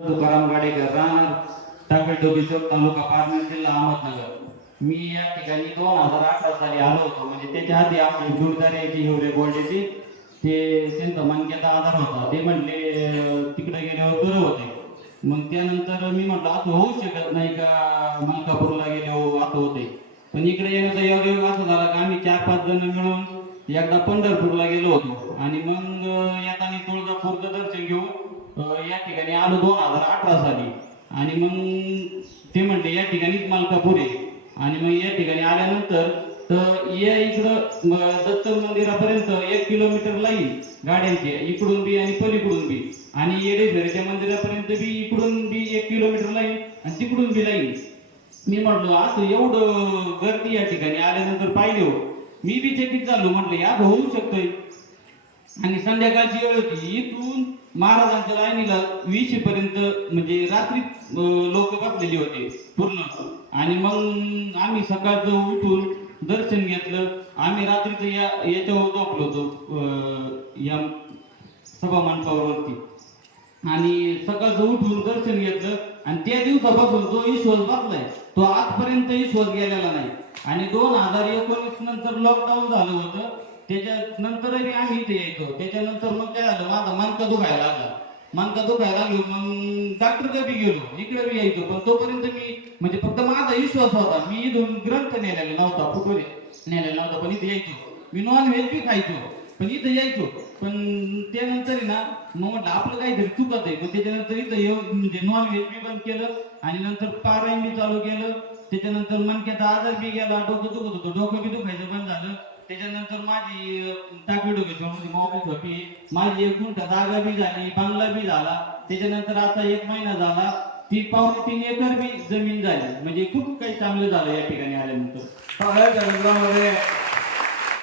तुकाराम गाडेकर राहणार टाकळी चौक तालुका पारनेर जिल्हा अहमदनगर. मी या ठिकाणी 2018 साली आलो होतो. म्हणजे त्याच्या आधी आपली दूरदाऱ्याची हिवरे गोल्डेची ते त्यांचा मनक्याचा आधार होता. ते म्हटले तिकडे गेल्यावर बरं होते. मग त्यानंतर मी म्हटलं असं होऊ शकत नाही का मलकापूरला गेल्यावर असं होते. पण इकडे येण्याचा योग असं झाला की आम्ही 4-5 जण मिळून एकदा पंढरपूरला गेलो होतो आणि मग येताना तुळजापूरचं दर्शन घेऊन या ठिकाणी आलो 2018 साली. आणि मग ते म्हणते या ठिकाणीच मलकापूर आहे. आणि मग या ठिकाणी आल्यानंतर तर या इकडं दत्त मंदिरापर्यंत 1 किलोमीटर लाईन गाड्यांची इकडून बी आणि पलीकडून बी. आणि येडेश्वरीच्या मंदिरापर्यंत बी इकडून बी 1 किलोमीटर लाईन आणि तिकडून बी लाईन. मी म्हटलो असं एवढं गर्दी या ठिकाणी आल्यानंतर पाहिले हो. मी बी चकित झालो. म्हटलं या होऊ शकतोय. आणि संध्याकाळची वेळ होती. इथून महाराजांच्या लाईनीला 20 पर्यंत म्हणजे रात्री लोक बसलेली होते पूर्ण. आणि मग आम्ही सकाळचं उठून दर्शन घेतलं. आम्ही रात्रीचं याच्यावर झोपलो होतो या सभा मंडपावरती. आणि सकाळचं उठून दर्शन घेतलं. आणि त्या दिवसापासून जो विश्वास बसलाय तो आजपर्यंत विश्वास गेलेला नाही. आणि 2019 नंतर लॉकडाऊन झालं होतं. त्याच्यानंतरही आम्ही इथे यायचो. त्याच्यानंतर मग काय झालं माझा मनका दुखायला लागला. मनका दुखायला लागलो. मग डॉक्टरकडे बी गेलो इकडे बी यायचो. पण तोपर्यंत मी म्हणजे फक्त माझा विश्वास होता. मी इथून ग्रंथ नेलेला नव्हता फुटोरे नेलेला नव्हता. पण इथे यायचो. मी नॉन व्हेज बी खायचो पण इथं यायचो. पण त्यानंतर ना मग म्हटलं आपलं काहीतरी चुकत आहे. मग त्याच्यानंतर इथं म्हणजे नॉन व्हेज बी बंद केलं. आणि नंतर पारायण बी चालू केलं. त्याच्यानंतर मनक्याचा आजार बी गेला. डोकं दुखत होतं. डोकं बी दुखायचं बंद झालं. त्याच्यानंतर माझी टाकळी डोक्याची ऑफिस होती. माझी 1 गुंठा जागा बी झाली. बांगला बी झाला. त्याच्यानंतर आता 1 महिना झाला 3-3 एकर बी जमीन झाली. म्हणजे खूप काही चांगलं झालं या ठिकाणी आल्यानंतर.